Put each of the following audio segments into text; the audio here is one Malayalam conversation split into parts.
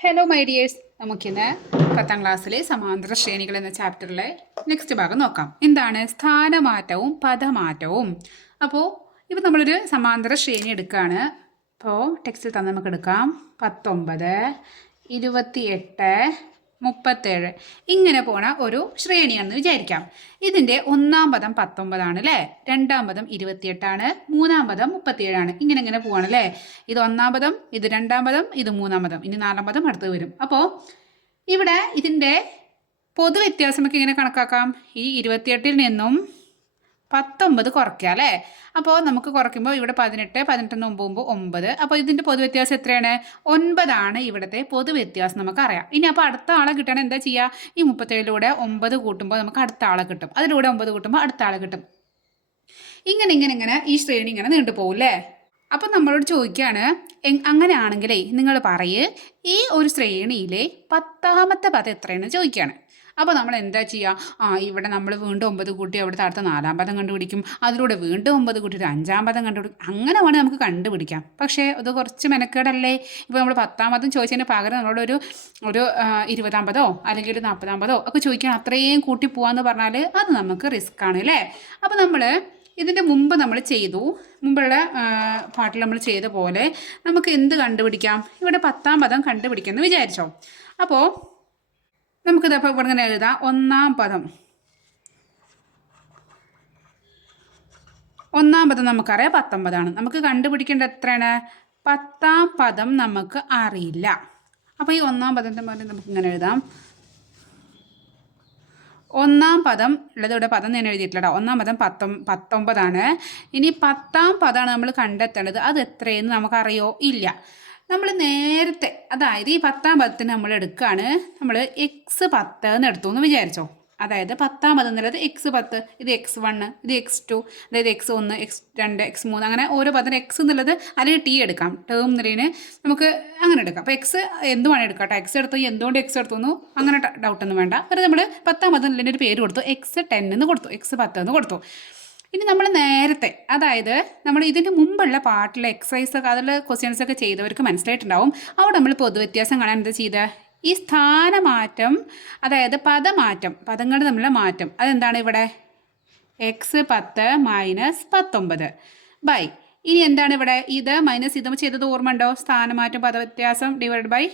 ഹലോ മൈ ഡിയേഴ്സ് നമുക്കിന്ന് പത്താം ക്ലാസ്സിലെ സമാന്തര ശ്രേണികൾ എന്ന ചാപ്റ്ററിലെ നെക്സ്റ്റ് ഭാഗം നോക്കാം. എന്താണ്? സ്ഥാനമാറ്റവും പദമാറ്റവും. അപ്പോൾ ഇപ്പോൾ നമ്മളൊരു സമാന്തര ശ്രേണി എടുക്കുകയാണ് അപ്പോൾ ടെക്സ്റ്റിൽ തന്നെ നമുക്ക് എടുക്കാം. പത്തൊമ്പത് ഇരുപത്തിയെട്ട് മുപ്പത്തേഴ്. ഇങ്ങനെ പോണ ഒരു ശ്രേണിയാണെന്ന് വിചാരിക്കാം. ഇതിന്റെ ഒന്നാം പദം പത്തൊമ്പതാണ് അല്ലേ രണ്ടാം പദം ഇരുപത്തിയെട്ടാണ്. മൂന്നാം പദം മുപ്പത്തിയേഴാണ്. ഇങ്ങനെ ഇങ്ങനെ പോവാണ് അല്ലേ ഇത് ഒന്നാം പദം ഇത് രണ്ടാം പദം ഇത് മൂന്നാം പദം. ഇനി നാലാം പദം അടുത്ത് വരും. അപ്പോൾ ഇവിടെ ഇതിന്റെ പൊതു വ്യത്യാസമൊക്കെ ഇങ്ങനെ കണക്കാക്കാം? ഈ ഇരുപത്തിയെട്ടിൽ നിന്നും പത്തൊമ്പത് കുറയ്ക്കുക അല്ലേ? അപ്പോൾ നമുക്ക് കുറയ്ക്കുമ്പോൾ ഇവിടെ പതിനെട്ട് പതിനെട്ടിന് ഒമ്പത് ഒമ്പത്. അപ്പോൾ ഇതിന്റെ പൊതുവ്യത്യാസം എത്രയാണ്? ഒൻപതാണ് ഇവിടുത്തെ പൊതുവ്യത്യാസം നമുക്കറിയാം. ഇനി അപ്പോൾ അടുത്ത ആളെ കിട്ടണം എന്താ ചെയ്യുക? ഈ മുപ്പത്തേഴിലൂടെ ഒമ്പത് കൂട്ടുമ്പോൾ നമുക്ക് അടുത്ത ആളെ കിട്ടും. അതിലൂടെ ഒമ്പത് കൂട്ടുമ്പോൾ അടുത്ത ആളെ കിട്ടും. ഇങ്ങനെ ഇങ്ങനെ ഇങ്ങനെ ഈ ശ്രേണി ഇങ്ങനെ നീണ്ടു പോകും അല്ലേ? അപ്പം നമ്മളോട് ചോദിക്കുകയാണ് അങ്ങനെ അങ്ങനെയാണെങ്കിലേ നിങ്ങൾ പറയ് ഈ ഒരു ശ്രേണിയിലെ പത്താമത്തെ പദം എത്രയാണ് ചോദിക്കുകയാണ്. അപ്പോൾ നമ്മൾ എന്താ ചെയ്യുക ആ ഇവിടെ നമ്മൾ വീണ്ടും ഒമ്പത് കൂട്ടി അവിടുത്തെ അടുത്ത നാലാം പദം കണ്ടുപിടിക്കും. അതിലൂടെ വീണ്ടും ഒമ്പത് കൂട്ടിയിട്ട് അഞ്ചാം പദം കണ്ടുപിടിക്കും. അങ്ങനെ വേണമെങ്കിൽ നമുക്ക് കണ്ടുപിടിക്കാം. പക്ഷേ അത് കുറച്ച് മെനക്കേടല്ലേ? ഇപ്പോൾ നമ്മൾ പത്താം പദം ചോദിച്ചതിന് പകരം നമ്മളോട് ഒരു ഒരു ഇരുപതാം പദോ അല്ലെങ്കിൽ ഒരു നാൽപ്പതാം പദോ ഒക്കെ ചോദിക്കണം. അത്രയും കൂട്ടി പോകാമെന്ന് പറഞ്ഞാൽ അത് നമുക്ക് റിസ്ക് ആണ് അല്ലേ അപ്പോൾ നമ്മൾ ഇതിന്റെ മുമ്പ് നമ്മൾ ചെയ്തു. മുമ്പുള്ള പാട്ടിൽ നമ്മൾ ചെയ്ത പോലെ നമുക്ക് എന്ത് കണ്ടുപിടിക്കാം? ഇവിടെ പത്താം പദം കണ്ടുപിടിക്കാമെന്ന് വിചാരിച്ചോ? അപ്പോൾ നമുക്കിതപ്പോൾ ഇവിടെ ഇങ്ങനെ എഴുതാം. ഒന്നാം പദം. ഒന്നാം പദം നമുക്കറിയാം പത്തൊമ്പതാണ്. നമുക്ക് കണ്ടുപിടിക്കേണ്ട എത്രയാണ്? പത്താം പദം നമുക്ക് അറിയില്ല. അപ്പോൾ ഈ ഒന്നാം പദത്തെ പോലെ നമുക്ക് ഇങ്ങനെ എഴുതാം. ഒന്നാം പദം ഉള്ളത് ഇവിടെ പദം ഞാൻ എഴുതിയിട്ടില്ല ഒന്നാം പദം പത്തൊ പത്തൊമ്പതാണ്. ഇനി പത്താം പദമാണ് നമ്മൾ കണ്ടെത്തേണ്ടത്. അത് എത്രയെന്ന് നമുക്കറിയോ? ഇല്ല. നമ്മൾ നേരത്തെ അതായത് ഈ പത്താം പദത്തിന് നമ്മൾ എടുക്കുകയാണ് നമ്മൾ എക്സ് പത്ത് എന്ന് എടുത്തു എന്ന് വിചാരിച്ചോ. അതായത് പത്താം പദം എന്നുള്ളത് എക്സ് പത്ത് ഇത് എക്സ് വണ്ണ് ഇത് എക്സ് ടു അതായത് എക്സ് ഒന്ന് എക്സ് രണ്ട് എക്സ് മൂന്ന് അങ്ങനെ ഓരോ പദം എക്സ് എന്നുള്ളത് അല്ലെങ്കിൽ ടി എടുക്കാം. ടേം നിലയിന് നമുക്ക് അങ്ങനെ എടുക്കാം. അപ്പോൾ എക്സ് എന്ത് വേണം കേട്ടോ. എക്സ് എടുത്തു എന്തുകൊണ്ട് എക്സ് എടുത്തു അങ്ങനെ ഡൗട്ടൊന്നും വേണ്ട. വെറുതെ നമ്മൾ പത്താം പദം എന്നുള്ളതിന്റെ ഒരു പേര് കൊടുത്തു. എക്സ് ടെൻ എന്ന് കൊടുത്തു. എക്സ് പത്ത് എന്ന് കൊടുത്തു. ഇനി നമ്മൾ നേരത്തെ അതായത് നമ്മൾ ഇതിന് മുമ്പുള്ള പാട്ടിലെ എക്സസൈസ് ഒക്കെ അതിൽ ക്വസ്റ്റ്യൻസ് ഒക്കെ ചെയ്തവർക്ക് മനസ്സിലായിട്ടുണ്ടാവും. അവിടെ നമ്മൾ പൊതുവ്യത്യാസം കാണാൻ എന്താ ചെയ്ത? ഈ സ്ഥാനമാറ്റം അതായത് പദമാറ്റം പദങ്ങൾ തമ്മിലുള്ള മാറ്റം അതെന്താണ് ഇവിടെ? എക്സ് പത്ത് മൈനസ് പത്തൊമ്പത്. ബൈ ഇനി എന്താണ് ഇവിടെ ഇത്? മൈനസ് ഇതും ചെയ്തത് ഓർമ്മ ഉണ്ടോ സ്ഥാനമാറ്റം പദവ്യത്യാസം ഡിവൈഡ് ബൈ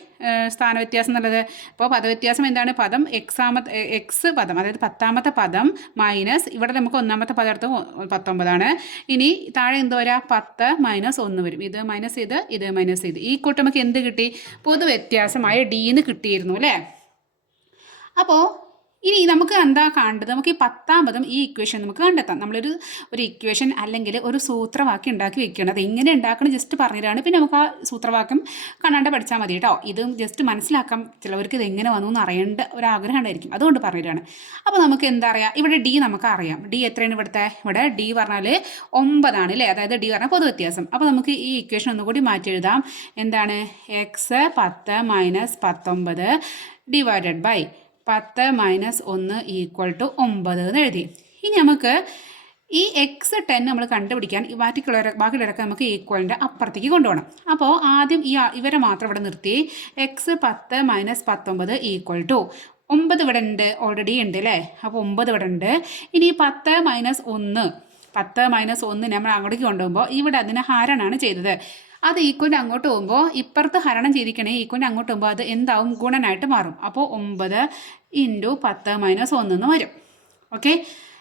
സ്ഥാനവ്യത്യാസം എന്നുള്ളത്. അപ്പോൾ പദവ്യത്യാസം എന്താണ്? പദം എക്സാമത്തെ എക്സ് പദം അതായത് പത്താമത്തെ പദം മൈനസ് ഇവിടെ നമുക്ക് ഒന്നാമത്തെ പദം എടുത്ത് ഒ- പത്തൊമ്പതാണ്. ഇനി താഴെ എന്ത് വരാ? പത്ത് മൈനസ് ഒന്ന് വരും. ഇത് മൈനസ് ഇത് ഇത് മൈനസ് ഇത് ഈ കൂട്ടം നമുക്ക് എന്ത് കിട്ടി? പൊതുവ്യത്യാസമായ ഡീന്ന് കിട്ടിയിരുന്നു അല്ലേ? അപ്പോൾ ഇനി നമുക്ക് എന്താ കാണേണ്ടത്? നമുക്ക് ഈ പത്താമതും ഈ ഇക്വേഷൻ നമുക്ക് കണ്ടെത്താം. നമ്മളൊരു ഒരു ഇക്വേഷൻ അല്ലെങ്കിൽ ഒരു സൂത്രവാക്യം ഉണ്ടാക്കി വെക്കുകയാണ്. അത് എങ്ങനെ ഉണ്ടാക്കണം ജസ്റ്റ് പറഞ്ഞതാണ് പിന്നെ നമുക്ക് ആ സൂത്രവാക്യം കാണാണ്ട് പഠിച്ചാൽ മതി കേട്ടോ. ഇത് ജസ്റ്റ് മനസ്സിലാക്കാം ചിലവർക്ക് ഇത് എങ്ങനെ വന്നു എന്ന് അറിയേണ്ട ഒരു ആഗ്രഹം ഉണ്ടായിരിക്കും. അതുകൊണ്ട് പറഞ്ഞതാണ് അപ്പോൾ നമുക്ക് എന്താ അറിയാം? ഇവിടെ ഡി നമുക്ക് അറിയാം. ഡി എത്രയാണ് ഇവിടുത്തെ? ഇവിടെ ഡി പറഞ്ഞാൽ ഒമ്പതാണ് അല്ലേ? അതായത് ഡി പറഞ്ഞാൽ പൊതു വ്യത്യാസം അപ്പോൾ നമുക്ക് ഈ ഇക്വേഷൻ ഒന്നുകൂടി മാറ്റി എഴുതാം. എന്താണ്? എക്സ് പത്ത് മൈനസ് പത്തൊമ്പത് ഡിവൈഡഡ് ബൈ പത്ത് മൈനസ് ഒന്ന് ഈക്വൽ ടു ഒമ്പത് എന്ന് എഴുതി. ഇനി നമുക്ക് ഈ എക്സ് ടെൻ നമ്മൾ കണ്ടുപിടിക്കാൻ ഈ ബാക്കിയുള്ള ബാക്കിയുള്ളവരൊക്കെ നമുക്ക് ഈക്വലിന്റെ അപ്പുറത്തേക്ക് കൊണ്ടുപോകണം. അപ്പോൾ ആദ്യം ഈ ഇവരെ മാത്രം ഇവിടെ നിർത്തി. എക്സ് പത്ത് മൈനസ് പത്തൊമ്പത് ഈക്വൽ ടു ഒമ്പത് ഇവിടെ ഉണ്ട് ഓൾറെഡി ഉണ്ട് അല്ലേ? അപ്പോൾ ഒമ്പത് ഇവിടെ ഉണ്ട്. ഇനി പത്ത് മൈനസ് ഒന്ന് പത്ത് മൈനസ് ഒന്ന് നമ്മൾ അങ്ങോട്ടേക്ക് കൊണ്ടുപോകുമ്പോൾ ഇവിടെ അതിന് ഹാരണാണ് ചെയ്തത്. അത് ഈക്വന്റ് അങ്ങോട്ട് പോകുമ്പോൾ ഇപ്പുറത്ത് ഹരണം ചെയ്തിരിക്കണേ ഈക്വന്റ് അങ്ങോട്ട് പോകുമ്പോൾ അത് എന്താവും? ഗുണനായിട്ട് മാറും. അപ്പോൾ ഒമ്പത് ഇന്റു പത്ത് മൈനസ് ഒന്നെന്ന് വരും. ഓക്കെ?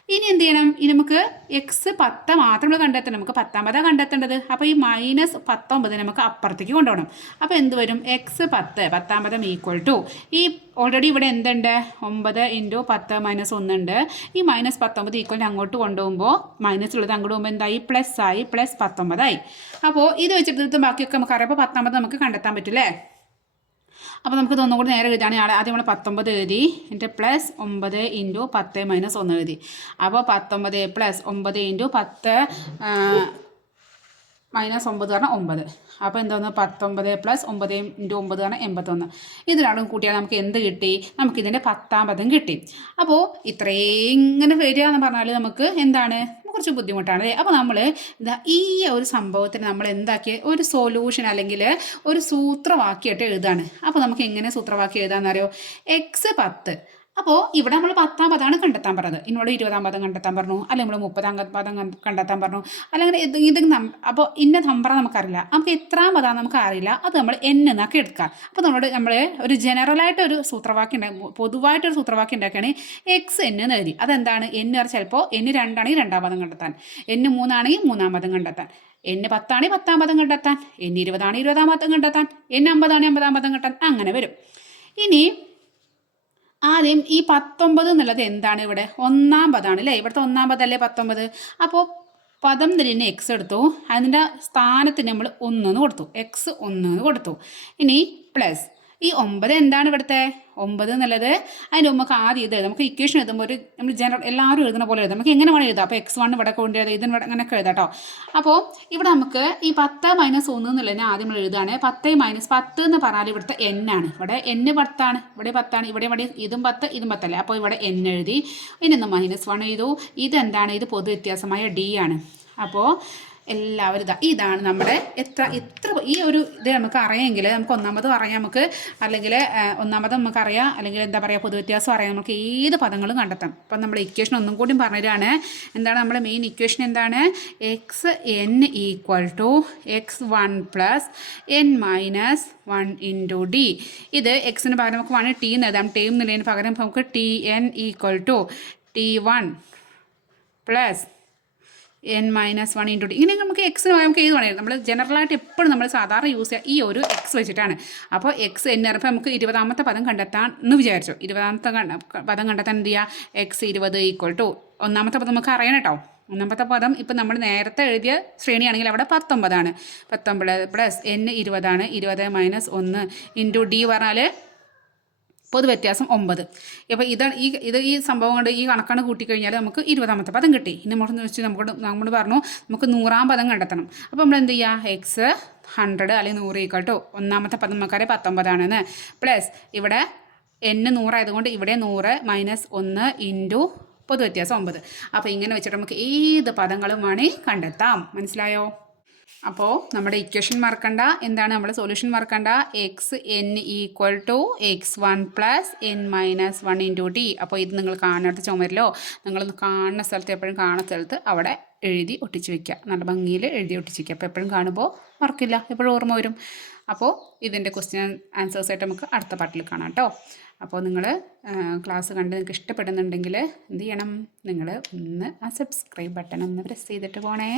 ഇനി എന്ത് ചെയ്യണം? ഇനി നമുക്ക് എക്സ് പത്ത് മാത്രം നമ്മൾ കണ്ടെത്തണം. നമുക്ക് പത്തൊമ്പതാണ് കണ്ടെത്തേണ്ടത്. അപ്പോൾ ഈ മൈനസ് പത്തൊമ്പത് നമുക്ക് അപ്പുറത്തേക്ക് കൊണ്ടുപോകണം. അപ്പോൾ എന്ത് വരും? എക്സ് പത്ത് പത്താമതം ഈക്വൽ ടു ഈ ഓൾറെഡി ഇവിടെ എന്തുണ്ട്? ഒമ്പത് ഇന്റു പത്ത് മൈനസ് ഒന്നുണ്ട്. ഈ മൈനസ് പത്തൊമ്പത് ഈക്വൽ അങ്ങോട്ട് കൊണ്ടുപോകുമ്പോൾ മൈനസ് ഉള്ളത് അങ്ങോട്ട് പോകുമ്പോൾ എന്തായി? പ്ലസ് ആയി പ്ലസ് പത്തൊമ്പതായി. അപ്പോൾ ഇത് വെച്ചിട്ട് ബാക്കിയൊക്കെ നമുക്ക് അറിയാം. അപ്പോൾ പത്താമത് നമുക്ക് കണ്ടെത്താൻ പറ്റില്ലേ അപ്പോൾ നമുക്ക് ഇതൊന്നും കൂടി നേരെ എഴുതാണ് ആദ്യം നമ്മൾ പത്തൊമ്പത് എഴുതി. എന്റെ പ്ലസ് ഒമ്പത് ഇന്റു പത്ത് മൈനസ് ഒന്ന് എഴുതി. അപ്പോൾ പത്തൊമ്പത് പ്ലസ് ഒമ്പത് ഇന്റു പത്ത് മൈനസ് ഒമ്പത് പറഞ്ഞാൽ ഒമ്പത്. അപ്പോൾ എന്തോന്ന് പത്തൊമ്പത് പ്ലസ് ഒമ്പത് ഇന്റു ഒമ്പത് പറഞ്ഞാൽ എൺപത്തൊന്ന്. ഇത് രണ്ടും കൂട്ടിയാൽ നമുക്ക് എന്ത് കിട്ടി? നമുക്കിതിന്റെ പത്താം പദം കിട്ടി. അപ്പോൾ ഇത്രയും ഇങ്ങനെ വരിക എന്ന് പറഞ്ഞാൽ നമുക്ക് എന്താണ്? കുറച്ച് ബുദ്ധിമുട്ടാണ്. അല്ലേ അപ്പോൾ നമ്മൾ ഈ ഒരു സംഭവത്തിന് നമ്മൾ എന്താക്കി? ഒരു സൊല്യൂഷൻ അല്ലെങ്കിൽ ഒരു സൂത്രവാക്യമായിട്ട് എഴുതാണ്. അപ്പോൾ നമുക്ക് എങ്ങനെ സൂത്രവാക്യം എഴുതാമെന്നറിയോ എക്സ് പത്ത്. അപ്പോൾ ഇവിടെ നമ്മൾ പത്താം പദമാണ് കണ്ടെത്താൻ പറഞ്ഞത്. ഇന്നോട് ഇരുപതാം പദം കണ്ടെത്താൻ പറഞ്ഞു അല്ലെങ്കിൽ നമ്മൾ മുപ്പതാം പദം കണ്ടെത്താൻ പറഞ്ഞു. അല്ലെങ്കിൽ ഇത് ഇത് അപ്പോൾ ഇന്ന നമ്പർ നമുക്കറിയില്ല. നമുക്ക് എത്രാം പദം നമുക്ക് അറിയില്ല അത് നമ്മൾ എന്നൊക്കെ എടുക്കുക അപ്പോൾ നമ്മളോട് നമ്മൾ ഒരു ജനറലായിട്ട് ഒരു സൂത്രവാക്യം ഉണ്ടാക്കി പൊതുവായിട്ടൊരു സൂത്രവാക്യം ഉണ്ടാക്കുകയാണെങ്കിൽ എക്സ് എന്ന് എഴുതി. അതെന്താണ്? എന്ന് പറഞ്ഞാൽ ചിലപ്പോൾ എന്ന് രണ്ടാണെങ്കിൽ രണ്ടാം പദം കണ്ടെത്താൻ. എന്ന് മൂന്നാണെങ്കിൽ മൂന്നാം പദം കണ്ടെത്താൻ. എന്നെ പത്താണെങ്കിൽ പത്താം പദം കണ്ടെത്താൻ. എന്ന് ഇരുപതാണെങ്കിൽ ഇരുപതാം പദം കണ്ടെത്താൻ. എന്ന് അമ്പതാണെങ്കിൽ അമ്പതാം പദം കണ്ടെത്താൻ. അങ്ങനെ വരും. ഇനി ആദ്യം ഈ പത്തൊമ്പത് എന്നുള്ളത് എന്താണ് ഇവിടെ? ഒന്നാം പദമാണ് അല്ലേ? ഇവിടുത്തെ ഒന്നാം പദമല്ലേ പത്തൊമ്പത്? അപ്പോൾ പദം തന്നെ എക്സ് എടുത്തു. അതിന്റെ സ്ഥാനത്തിന് നമ്മൾ ഒന്നെന്ന് കൊടുത്തു. എക്സ് ഒന്നെന്ന് കൊടുത്തു. ഇനി പ്ലസ് ഈ ഒമ്പത് എന്താണ് ഇവിടുത്തെ? ഒമ്പത് എന്നുള്ളത് അതിന് നമുക്ക് ആദ്യം ഇത്. നമുക്ക് ഇക്വേഷൻ എഴുതുമ്പോൾ ഒരു നമ്മൾ ജനറൽ എല്ലാവരും എഴുതുന്ന പോലെ എഴുതാം. നമുക്ക് എങ്ങനെ വേണം എഴുതാം. അപ്പോൾ എക്സ് വൺ ഇവിടെ കൊണ്ട് എഴുതാം. ഇതിന് ഇവിടെ അങ്ങനെയൊക്കെ എഴുതാം കേട്ടോ അപ്പോൾ ഇവിടെ നമുക്ക് ഈ പത്ത് മൈനസ് ഒന്ന് എന്നുള്ളതിനെ ആദ്യം നമ്മൾ എഴുതാണ് പത്ത് മൈനസ് പത്ത് എന്ന് പറഞ്ഞാൽ ഇവിടുത്തെ എൻ ആണ്. ഇവിടെ എൻ പത്താണ്. ഇവിടെ പത്താണ്. ഇവിടെ ഇവിടെ ഇതും പത്ത് ഇതും പത്തല്ലേ? അപ്പോൾ ഇവിടെ എൻ എഴുതി. ഇനി മൈനസ് വൺ എഴുതു. ഇതെന്താണ്? ഇത് പൊതു വ്യത്യാസമായ ഡി ആണ്. അപ്പോൾ എല്ലാവരും ഇതാ ഇതാണ് നമ്മുടെ എത്ര എത്ര ഈ ഒരു ഇത് നമുക്ക് അറിയാമെങ്കിൽ നമുക്ക് ഒന്നാമത് അറിയാം നമുക്ക് അല്ലെങ്കിൽ ഒന്നാമത് നമുക്കറിയാം അല്ലെങ്കിൽ എന്താ പറയുക പൊതുവ്യത്യാസം അറിയാം നമുക്ക് ഏത് പദങ്ങളും കണ്ടെത്താം. അപ്പം നമ്മൾ ഇക്വേഷൻ ഒന്നും കൂടി പറഞ്ഞതാണ്. എന്താണ് നമ്മുടെ മെയിൻ ഇക്വേഷൻ എന്താണ്? X N equal to X one plus N minus one into D ഇത് എക്സിന് പകരം നമുക്ക് വൺ ടി എന്ന് എഴുതാം. ടി എന്നുള്ളതിന് പകരം നമുക്ക് T N equal to T one plus N minus one into D ഇങ്ങനെ നമുക്ക് എക്സ് നമുക്ക് ഏത് വേണമെങ്കിലും നമ്മൾ ജനറലായിട്ട് എപ്പോഴും നമ്മൾ സാധാരണ യൂസ് ചെയ്യുക ഈ ഒരു എക്സ് വെച്ചിട്ടാണ്. അപ്പോൾ എക്സ് എന്ന് പറയുമ്പോൾ നമുക്ക് ഇരുപതാമത്തെ പദം കണ്ടെത്താൻ എന്ന് വിചാരിച്ചു. ഇരുപതാമത്തെ പദം കണ്ടെത്താൻ എന്ത് ചെയ്യുക എക്സ് ഇരുപത് ഈക്വൽ ടു ഒന്നാമത്തെ പദം നമുക്ക് അറിയണം കേട്ടോ. ഒന്നാമത്തെ പദം ഇപ്പം നമ്മൾ നേരത്തെ എഴുതിയ ശ്രേണിയാണെങ്കിൽ അവിടെ പത്തൊമ്പതാണ്. പത്തൊമ്പത് പ്ലസ് എൻ ഇരുപതാണ്. ഇരുപത് മൈനസ് ഒന്ന് ഇന്റു ഡി പറഞ്ഞാൽ പൊതു വ്യത്യാസം ഒമ്പത്. അപ്പോൾ ഇതാണ് ഈ ഇത് ഈ സംഭവം കൊണ്ട് ഈ കണക്കാണ് കൂട്ടിക്കഴിഞ്ഞാൽ നമുക്ക് ഇരുപതാമത്തെ പദം കിട്ടി. ഇനി നമ്മൾ വെച്ച് നമുക്ക് നമ്മൾ പറഞ്ഞു നമുക്ക് നൂറാം പദം കണ്ടെത്തണം. അപ്പോൾ നമ്മൾ എന്ത് ചെയ്യുക എക്സ് ഹൺഡ്രഡ് അല്ലെങ്കിൽ നൂറ് ഈക്വൽ ടു ഒന്നാമത്തെ പദം നമുക്കറിയാം പത്തൊമ്പതാണെന്ന്. പ്ലസ് ഇവിടെ എൻ നൂറായതുകൊണ്ട് ഇവിടെ നൂറ് മൈനസ് ഒന്ന് ഇന്റു പൊതുവ്യത്യാസം ഒമ്പത്. അപ്പോൾ ഇങ്ങനെ വെച്ചിട്ട് നമുക്ക് ഏത് പദങ്ങളും വേണേൽ കണ്ടെത്താം? മനസ്സിലായോ? അപ്പോൾ നമ്മുടെ ഇക്വേഷൻ മറക്കണ്ട എന്താണ് നമ്മൾ സൊല്യൂഷൻ മറക്കണ്ട X N equal to X one plus N minus one into T അപ്പോൾ ഇത് നിങ്ങൾ കാണാത്ത ചുമരിലോ നിങ്ങൾ കാണുന്ന സ്ഥലത്ത് എപ്പോഴും കാണുന്ന സ്ഥലത്ത് അവിടെ എഴുതി ഒട്ടിച്ച് വയ്ക്കുക നല്ല ഭംഗിയിൽ എഴുതി ഒട്ടിച്ച് വയ്ക്കുക അപ്പോൾ എപ്പോഴും കാണുമ്പോൾ മറക്കില്ല എപ്പോഴും ഓർമ്മ വരും. അപ്പോൾ ഇതിന്റെ ക്വസ്റ്റ്യൻ ആൻസേഴ്സായിട്ട് നമുക്ക് അടുത്ത പാട്ടിൽ കാണാം കേട്ടോ അപ്പോൾ നിങ്ങൾ ക്ലാസ് കണ്ട് നിങ്ങൾക്ക് ഇഷ്ടപ്പെടുന്നുണ്ടെങ്കിൽ എന്ത് ചെയ്യണം? നിങ്ങൾ ഒന്ന് ആ സബ്സ്ക്രൈബ് ബട്ടൺ ഒന്ന് പ്രസ് ചെയ്തിട്ട് പോണേ.